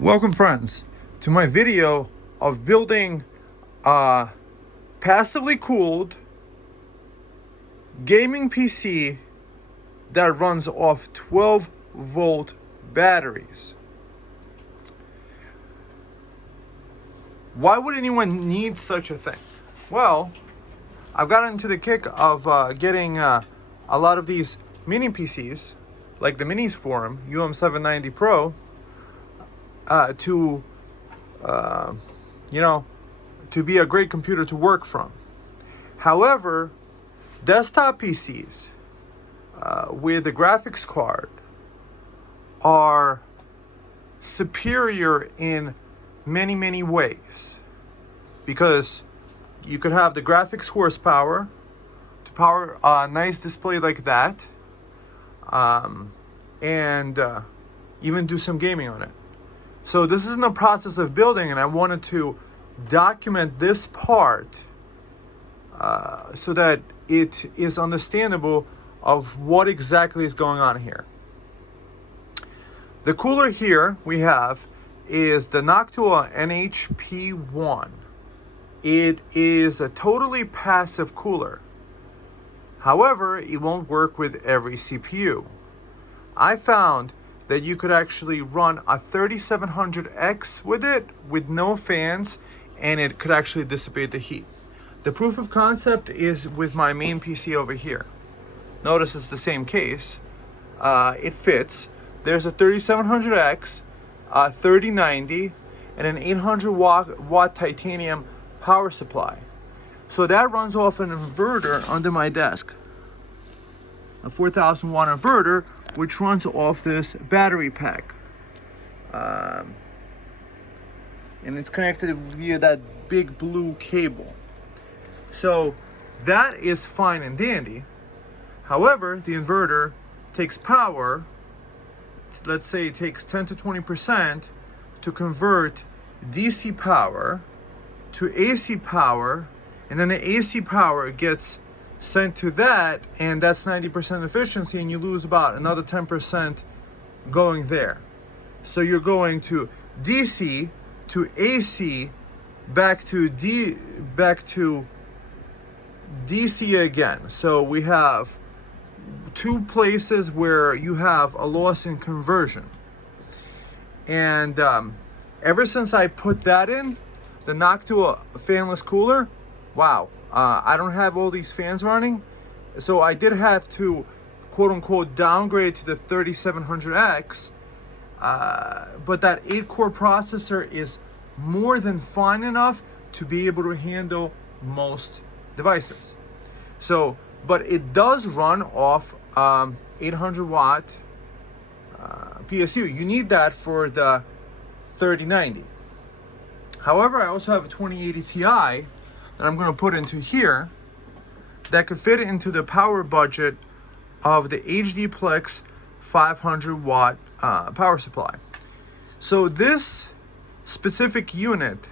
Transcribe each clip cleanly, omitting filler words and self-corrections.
Welcome friends to my video of building a passively cooled gaming PC that runs off 12-volt batteries. Why would anyone need such a thing? Well, I've gotten into the kick of getting a lot of these mini PCs, like the Minis Forum UM790 Pro, to be a great computer to work from. However, desktop PCs with a graphics card are superior in many ways, because you could have the graphics horsepower to power a nice display like that, and even do some gaming on it. So this is in the process of building, and I wanted to document this part so that it is understandable of what exactly is going on here. The cooler here we have is the Noctua NH-P1. It is a totally passive cooler. However, it won't work with every CPU. I found that you could actually run a 3700X with it with no fans, and it could actually dissipate the heat. The proof of concept is with my main PC over here. Notice it's the same case. It fits. There's a 3700X, a 3090, and an 800 watt titanium power supply. So that runs off an inverter under my desk. A 4000 watt inverter, which runs off this battery pack. And it's connected via that big blue cable. So that is fine and dandy. However, the inverter takes power, let's say it takes 10 to 20% to convert DC power to AC power, and then the AC power gets sent to that, and that's 90% efficiency, and you lose about another 10% going there. So you're going to DC to AC back to DC again. So we have two places where you have a loss in conversion. And ever since I put that in, the Noctua fanless cooler, wow. I don't have all these fans running, so I did have to quote-unquote downgrade to the 3700X, but that 8-core processor is more than fine enough to be able to handle most devices. So, but it does run off 800 watt PSU. You need that for the 3090. However, I also have a 2080 Ti that I'm going to put into here that could fit into the power budget of the HDPlex 500 watt power supply. So this specific unit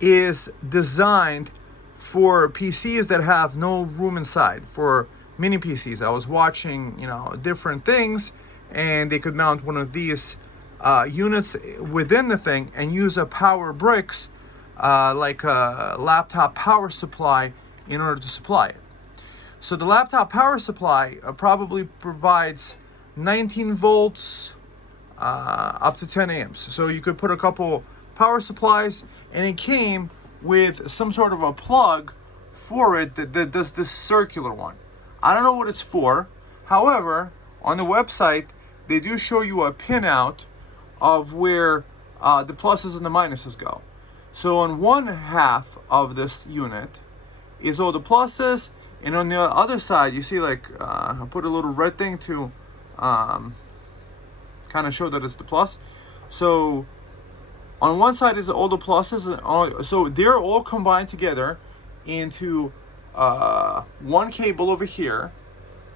is designed for PCs that have no room inside, for mini PCs. I was watching, different things, and they could mount one of these units within the thing and use a power bricks like a laptop power supply in order to supply it. So the laptop power supply probably provides 19 volts up to 10 amps. So you could put a couple power supplies, and it came with some sort of a plug for it that does this circular one. I don't know what it's for. However, on the website, they do show you a pinout of where the pluses and the minuses go. So on one half of this unit is all the pluses, and on the other side, you see, like, I put a little red thing to kind of show that it's the plus. So on one side is all the pluses, so they're all combined together into one cable over here,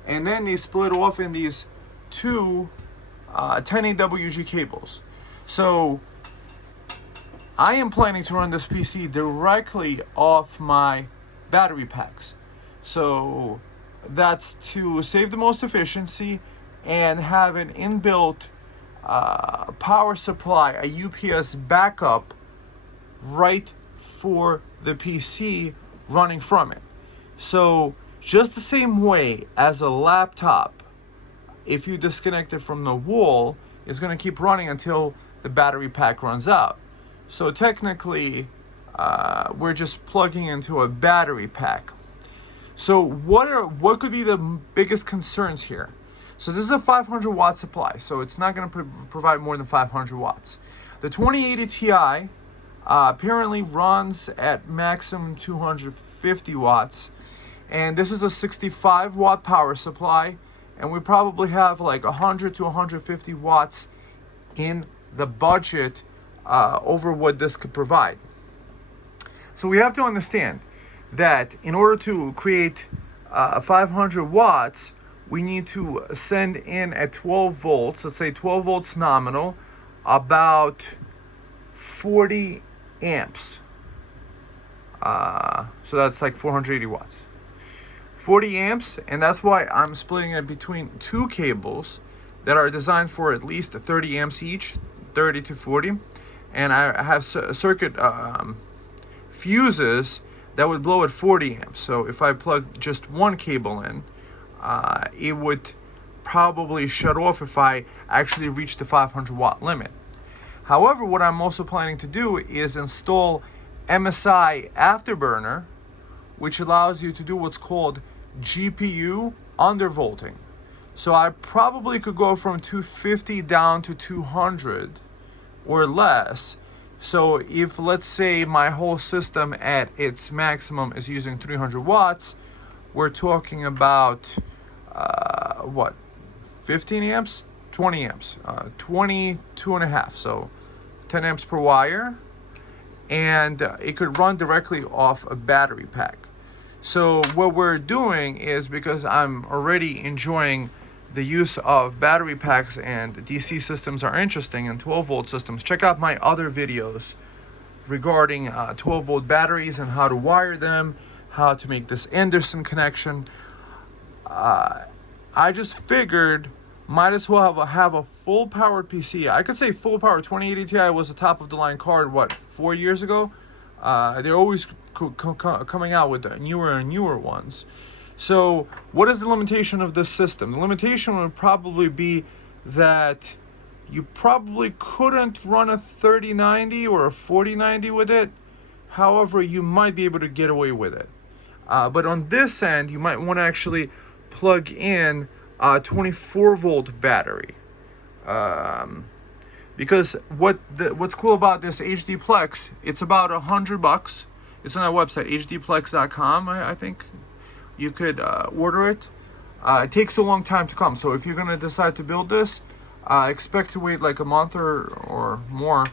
and then they split off in these two 10AWG cables. So I am planning to run this PC directly off my battery packs. So that's to save the most efficiency and have an inbuilt power supply, a UPS backup right for the PC running from it. So just the same way as a laptop, if you disconnect it from the wall, it's going to keep running until the battery pack runs out. So technically, we're just plugging into a battery pack. So what could be the biggest concerns here? So this is a 500 watt supply, so it's not going to provide more than 500 watts. The 2080 Ti apparently runs at maximum 250 watts, and this is a 65 watt power supply, and we probably have like 100 to 150 watts in the budget over what this could provide. So we have to understand that in order to create 500 watts, we need to send in at 12 volts, let's say 12 volts nominal, about 40 amps. So that's like 480 watts. 40 amps, and that's why I'm splitting it between two cables that are designed for at least 30 amps each, 30 to 40. And I have circuit fuses that would blow at 40 amps. So if I plug just one cable in, it would probably shut off if I actually reach the 500 watt limit. However, what I'm also planning to do is install MSI Afterburner, which allows you to do what's called GPU undervolting. So I probably could go from 250 down to 200 or less. So if, let's say, my whole system at its maximum is using 300 watts, we're talking about 15 amps, 20 amps, 22 and a half, so 10 amps per wire, and it could run directly off a battery pack. So what we're doing is, because I'm already enjoying the use of battery packs and DC systems are interesting, and 12 volt systems, check out my other videos regarding 12 volt batteries and how to wire them, how to make this Anderson connection. I just figured might as well have a full powered PC. I could say full power. 2080 Ti was a top of the line card 4 years ago. They're always coming out with the newer and newer ones. So what is the limitation of this system? The limitation would probably be that you probably couldn't run a 3090 or a 4090 with it. However, you might be able to get away with it. But on this end, you might want to actually plug in a 24 volt battery. Because what's cool about this HD Plex, it's about $100. It's on our website, hdplex.com, I think. You could order it. It takes a long time to come. So if you're going to decide to build this, expect to wait like a month or more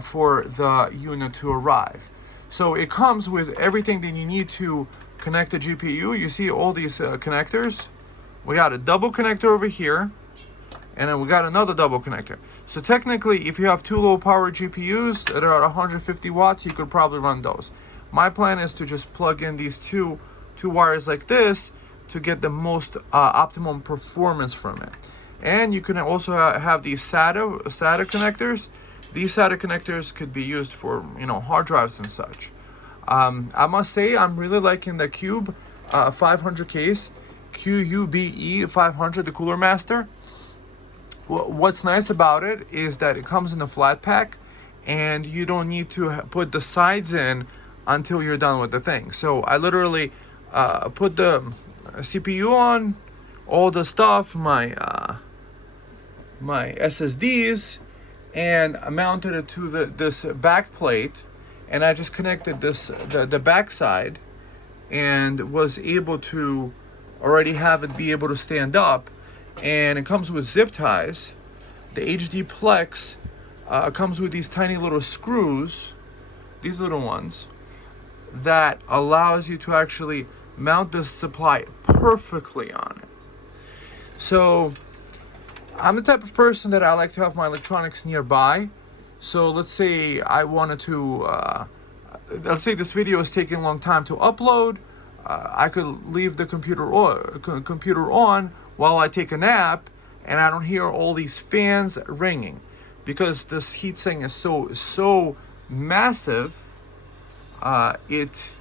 for the unit to arrive. So it comes with everything that you need to connect the GPU. You see all these connectors. We got a double connector over here, and then we got another double connector. So technically, if you have two low power GPUs that are at 150 watts, you could probably run those. My plan is to just plug in these two wires like this to get the most optimum performance from it. And you can also have these SATA connectors. These SATA connectors could be used for hard drives and such. I must say I'm really liking the Cube 500 case, QUBE 500, the Cooler Master. What's nice about it is that it comes in a flat pack, and you don't need to put the sides in until you're done with the thing. So I literally put the CPU on, all the stuff, my SSDs, and I mounted it to this back plate, and I just connected the back side, and was able to already have it be able to stand up. And it comes with zip ties. The HD Plex comes with these tiny little screws, these little ones, that allows you to actually mount this supply perfectly on it. So I'm the type of person that I like to have my electronics nearby. So let's say I wanted to, let's say this video is taking a long time to upload. I could leave the computer on while I take a nap, and I don't hear all these fans ringing, because this heatsink is so massive. It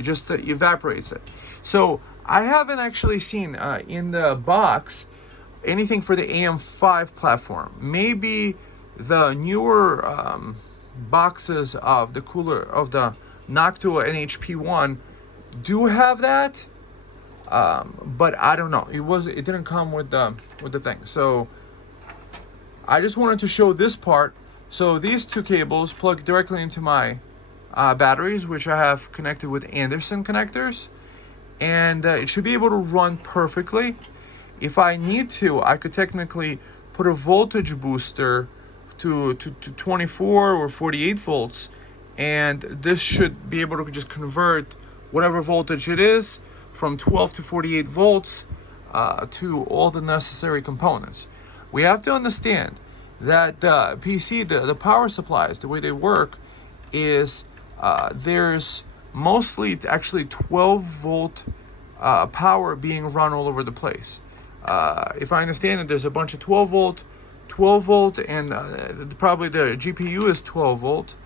just evaporates it. So I haven't actually seen in the box anything for the AM5 platform. Maybe the newer boxes of the cooler of the Noctua NH-P1 do have that, but I don't know. It didn't come with the thing. So I just wanted to show this part. So these two cables plug directly into my batteries, which I have connected with Anderson connectors, and it should be able to run perfectly. If I need to, I could technically put a voltage booster to 24 or 48 volts, and this should be able to just convert whatever voltage it is from 12 to 48 volts to all the necessary components. We have to understand that the PC, the power supplies, the way they work is there's mostly actually 12 volt power being run all over the place. If I understand it, there's a bunch of 12 volt, and probably the GPU is 12 volt.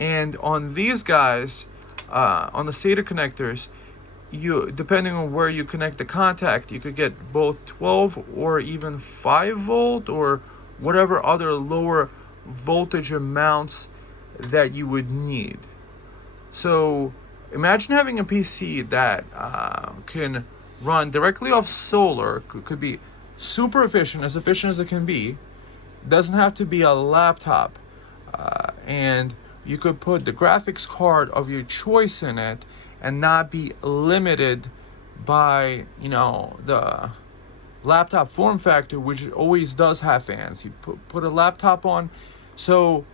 And on these guys, on the SATA connectors, you, depending on where you connect the contact, you could get both 12 or even 5 volt or whatever other lower voltage amounts that you would need. So imagine having a PC that can run directly off solar, could be super efficient as it can be, doesn't have to be a laptop, and you could put the graphics card of your choice in it and not be limited by, you know, the laptop form factor, which always does have fans. You put a laptop on. So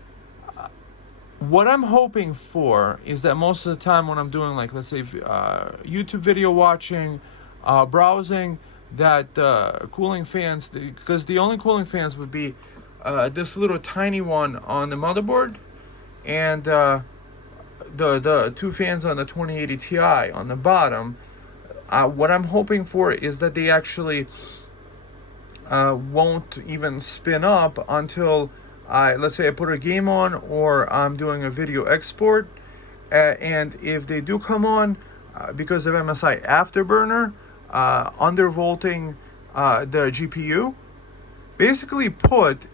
what I'm hoping for is that most of the time when I'm doing, like, let's say YouTube video watching, browsing, that cooling fans, because the only cooling fans would be this little tiny one on the motherboard, and the two fans on the 2080 Ti on the bottom. What I'm hoping for is that they actually won't even spin up until let's say I put a game on, or I'm doing a video export, and if they do come on, because of MSI Afterburner undervolting the GPU, basically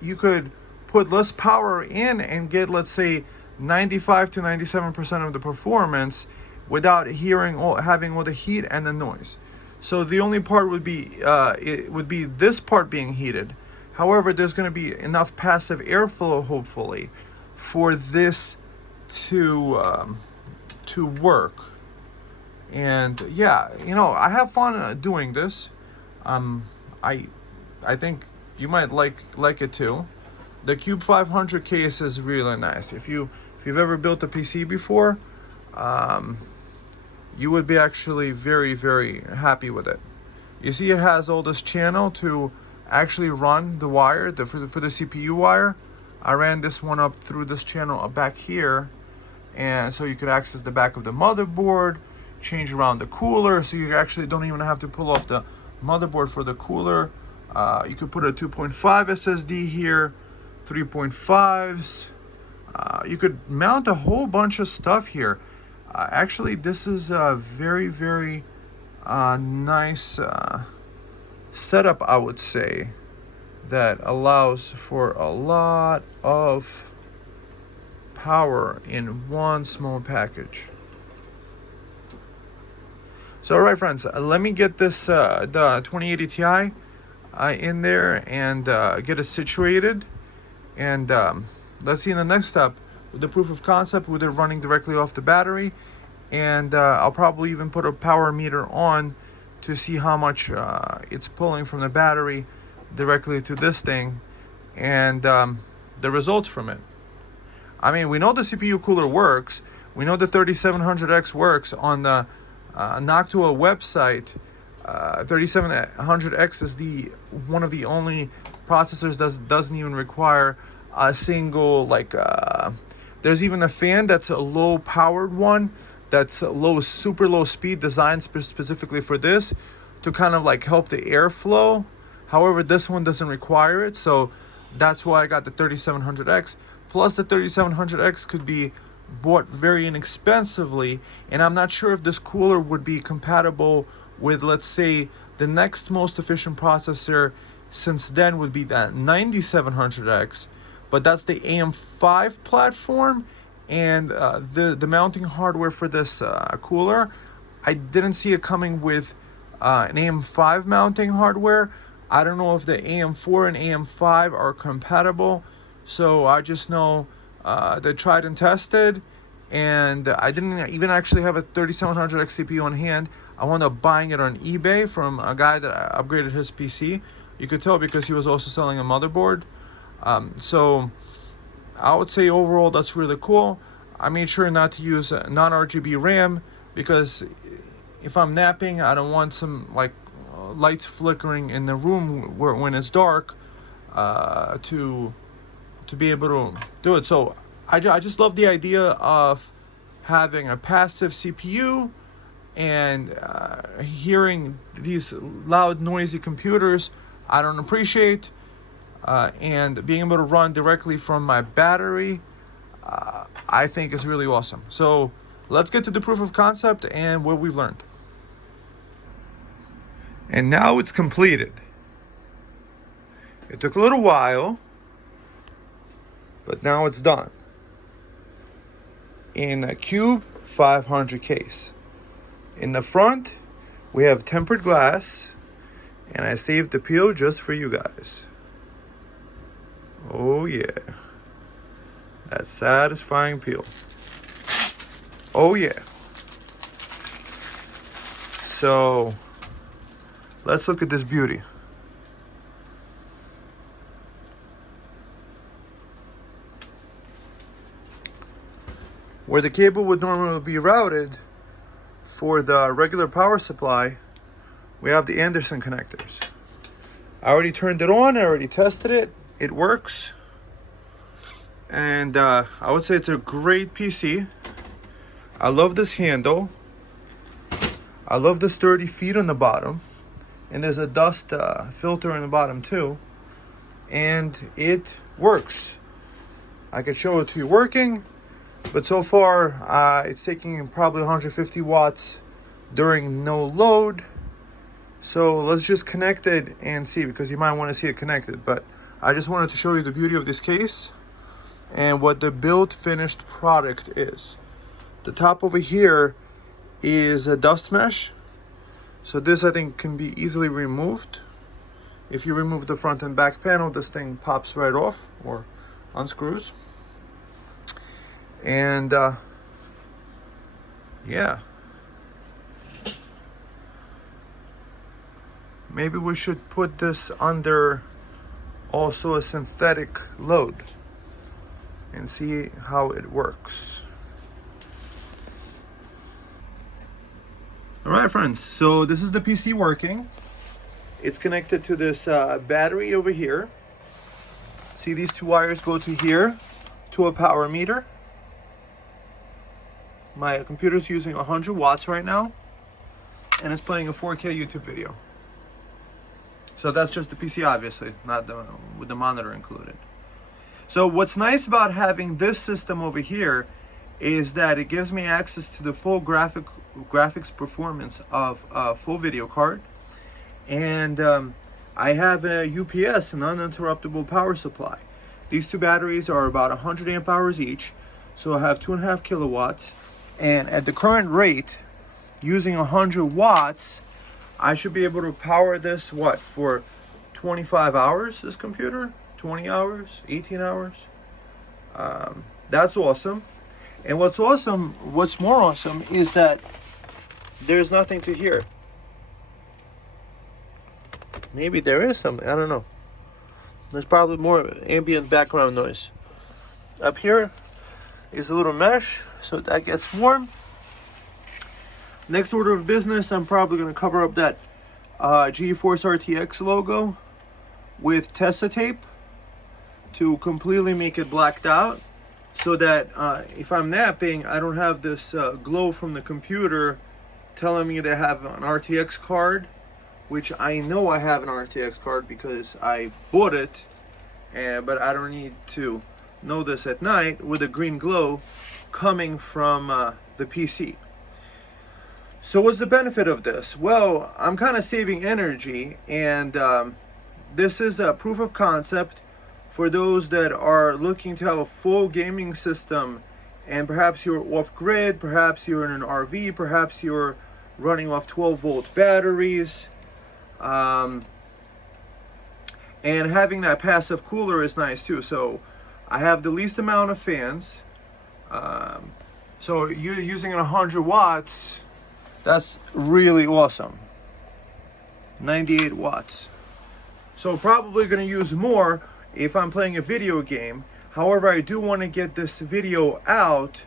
you could put less power in and get, let's say, 95 to 97% of the performance without having all the heat and the noise. So the only part would be this part being heated. However, there's going to be enough passive airflow, hopefully, for this to work. And yeah, you know, I have fun doing this. I think you might like it too. The Cube 500 case is really nice. If you've ever built a PC before, you would be actually very, very happy with it. You see, it has all this channel to actually run the wire for the CPU wire. I ran this one up through this channel back here, and so you could access the back of the motherboard, change around the cooler, so you actually don't even have to pull off the motherboard for the cooler. You could put a 2.5 SSD here, 3.5s. You could mount a whole bunch of stuff here. Actually, this is a very, very nice setup, I would say, that allows for a lot of power in one small package. So, all right, friends, let me get this the 2080 Ti in there and get it situated, and let's see in the next step with the proof of concept with it running directly off the battery, and I'll probably even put a power meter on to see how much it's pulling from the battery directly to this thing, and the results from it. I mean, we know the CPU cooler works. We know the 3700X works on the Noctua website. 3700X is one of the only processors that doesn't even require a single, like, there's even a fan that's a low powered one, that's super low speed, designed specifically for this, to kind of like help the airflow. However, this one doesn't require it, so that's why I got the 3700X. Plus, the 3700X could be bought very inexpensively, and I'm not sure if this cooler would be compatible with, let's say, the next most efficient processor since then would be that 9700X, but that's the AM5 platform, and the mounting hardware for this cooler, I didn't see it coming with an AM5 mounting hardware. I don't know if the AM4 and AM5 are compatible, so I just know they tried and tested, and I didn't even actually have a 3700X CPU on hand. I wound up buying it on eBay from a guy that upgraded his PC. You could tell because he was also selling a motherboard. So I would say overall that's really cool. I made sure not to use non-RGB RAM because if I'm napping, I don't want some like lights flickering in the room when it's dark to be able to do it. So I just love the idea of having a passive CPU and hearing these loud, noisy computers I don't appreciate, and being able to run directly from my battery, I think is really awesome. So let's get to the proof of concept and what we've learned. And now it's completed. It took a little while, but now it's done. In a Cube 500 case. In the front, we have tempered glass, and I saved the peel just for you guys. Oh yeah. That satisfying peel. Oh yeah. So, let's look at this beauty. Where the cable would normally be routed for the regular power supply, we have the Anderson connectors. I already turned it on, I already tested it, it works. And I would say it's a great PC. I love this handle. I love the sturdy feet on the bottom. And there's a dust filter on the bottom too. And it works. I could show it to you working, but so far it's taking probably 150 watts during no load. So let's just connect it and see, because you might want to see it connected. But I just wanted to show you the beauty of this case and what the built finished product is. The top over here is a dust mesh. So this, I think, can be easily removed. If you remove the front and back panel, this thing pops right off or unscrews. And yeah. Maybe we should put this under also a synthetic load and see how it works. All right, friends, so this is the PC working. It's connected to this battery over here. See, these two wires go to here, to a power meter. My computer's using 100 watts right now, and it's playing a 4K YouTube video. So that's just the PC, obviously, not with the monitor included. So what's nice about having this system over here is that it gives me access to the full graphics performance of a full video card. And I have a UPS, an uninterruptible power supply. These two batteries are about 100 amp hours each, so I have 2.5 kilowatts. And at the current rate, using 100 watts, I should be able to power this, for 25 hours, this computer? 20 hours, 18 hours? That's awesome. And what's more awesome is that there's nothing to hear. Maybe there is something, I don't know. There's probably more ambient background noise. Up here is a little mesh, so that gets warm. Next order of business, I'm probably going to cover up that GeForce RTX logo with Tessa tape to completely make it blacked out, so that if I'm napping, I don't have this glow from the computer telling me they have an RTX card which I know I have an RTX card because I bought it, but I don't need to know this at night, with a green glow coming from the PC. So what's the benefit of this? Well, I'm kind of saving energy, and this is a proof of concept for those that are looking to have a full gaming system, and perhaps you're off grid, perhaps you're in an RV, perhaps you're running off 12-volt batteries, and having that passive cooler is nice too. So I have the least amount of fans, so you're using 100 watts. That's really awesome. 98 watts. So probably going to use more if I'm playing a video game. However, I do want to get this video out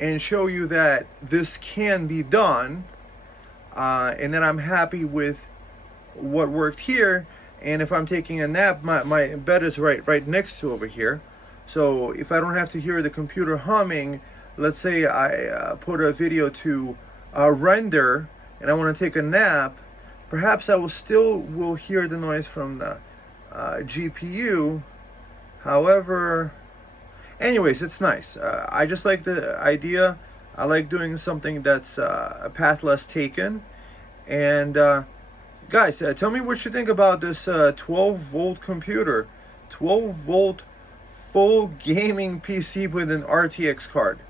and show you that this can be done, and that I'm happy with what worked here. And if I'm taking a nap, my bed is right next to over here. So if I don't have to hear the computer humming, let's say I put a video to render and I want to take a nap, perhaps I will hear the noise from the GPU. However, anyways, it's nice. I just like the idea. I like doing something that's a path less taken. And guys, tell me what you think about this 12-volt computer, 12-volt full gaming PC with an RTX card.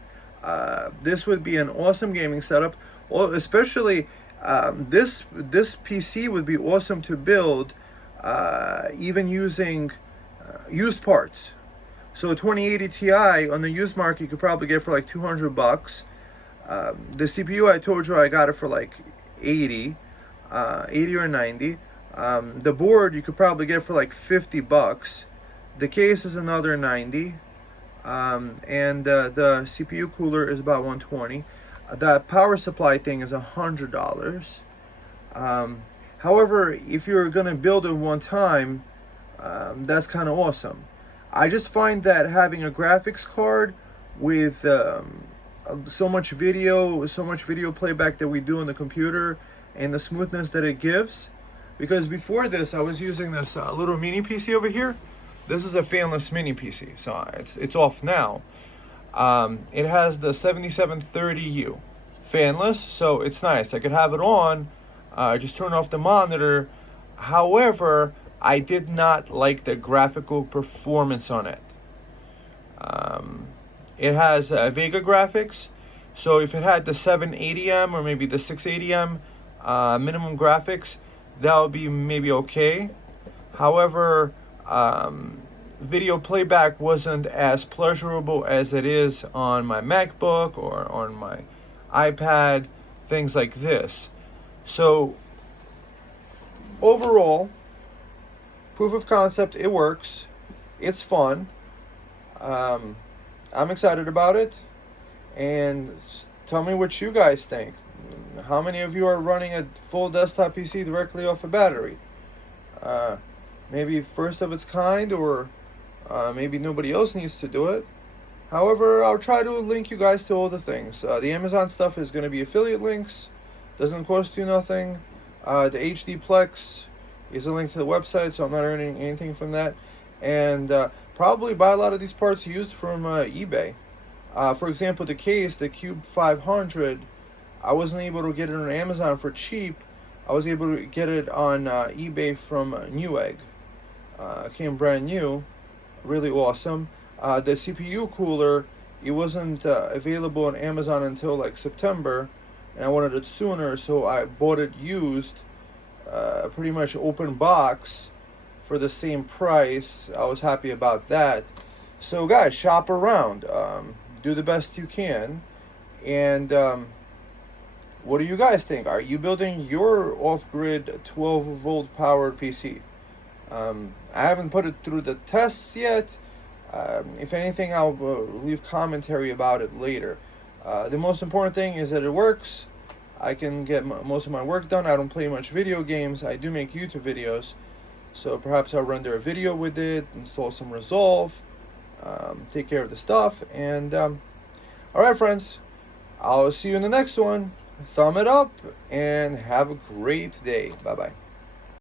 This would be an awesome gaming setup. Well, especially this PC would be awesome to build, even using used parts. So 2080 Ti on the used market you could probably get for like $200. The CPU, I told you I got it for like 80 or 90. The board you could probably get for like $50. The case is another 90. And the CPU cooler is about 120. The power supply thing is $100. However, if you're gonna build it one time, that's kind of awesome. I just find that having a graphics card with so much video playback that we do on the computer, and the smoothness that it gives, because before this I was using this little mini PC over here. This is a fanless mini PC, so it's off now. It has the 7730U fanless, so it's nice. I could have it on, just turn off the monitor. However, I did not like the graphical performance on it. It has Vega graphics, so if it had the 780M or maybe the 680M minimum graphics, that would be maybe okay. However, video playback wasn't as pleasurable as it is on my MacBook or on my iPad, things like this. So overall, proof of concept, it works, it's fun. I'm excited about it, and tell me what you guys think. How many of you are running a full desktop PC directly off a battery? Maybe first of its kind, or maybe nobody else needs to do it. However, I'll try to link you guys to all the things. The Amazon stuff is going to be affiliate links. Doesn't cost you nothing. The HD Plex is a link to the website, so I'm not earning anything from that. And probably buy a lot of these parts used from eBay. For example, the case, the Cube 500, I wasn't able to get it on Amazon for cheap. I was able to get it on eBay from Newegg. It came brand new, really awesome. The CPU cooler, it wasn't available on Amazon until like September, and I wanted it sooner, so I bought it used, pretty much open box for the same price. I was happy about that. So guys, shop around, do the best you can. And what do you guys think? Are you building your off-grid 12-volt powered PC? I haven't put it through the tests yet. If anything, I'll leave commentary about it later. The most important thing is that it works. I can get most of my work done. I don't play much video games. I do make YouTube videos, so perhaps I'll render a video with it, install some Resolve, take care of the stuff. And alright friends, I'll see you in the next one. Thumb it up and have a great day. Bye bye.